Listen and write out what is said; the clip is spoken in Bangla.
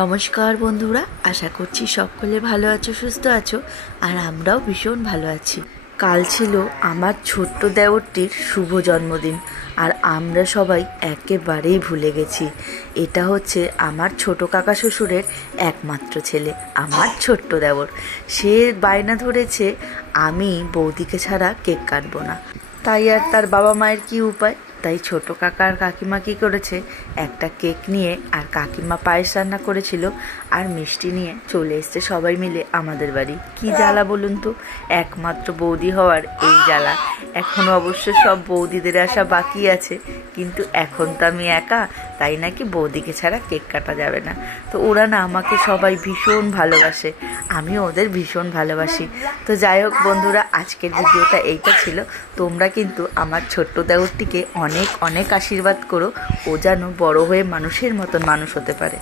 নমস্কার বন্ধুরা, আশা করছি সকলে ভালো আছো, সুস্থ আছো। আর আমরাও ভীষণ ভালো আছি। কাল ছিল আমার ছোট্ট দেওরটির শুভ জন্মদিন, আর আমরা সবাই একেবারেই ভুলে গেছি। এটা হচ্ছে আমার ছোট কাকা শ্বশুরের একমাত্র ছেলে, আমার ছোট্ট দেওর। সে বায়না ধরেছে আমি বৌদিকে ছাড়া কেক কাটবো না। তাই আর তার বাবা মায়ের কি উপায়, তাই ছোট কাকা আর কাকিমা কী করেছে, একটা কেক নিয়ে, আর কাকিমা পায়েস রান্না করেছিল, আর মিষ্টি নিয়ে চলে এসছে সবাই মিলে আমাদের বাড়ি। কি জ্বালা বলুন তো, একমাত্র বৌদি হওয়ার এই জ্বালা। এখনও অবশ্য সব বৌদিদের আসা বাকি আছে, কিন্তু এখন তো আমি একা, তাই নাকি বৌদিকে ছাড়া কেক কাটা যাবে না। তো ওরা না আমাকে সবাই ভীষণ ভালোবাসে, আমি ওদের ভীষণ ভালোবাসি। তো যাই হোক বন্ধুরা, আজকের ভিডিওটা এইটা ছিল। তোমরা কিন্তু আমার ছোট্ট দেওরটিকে অনেক অনেক আশীর্বাদ করো, ও যেন বড় হয়ে মানুষের মতন মানুষ হতে পারে।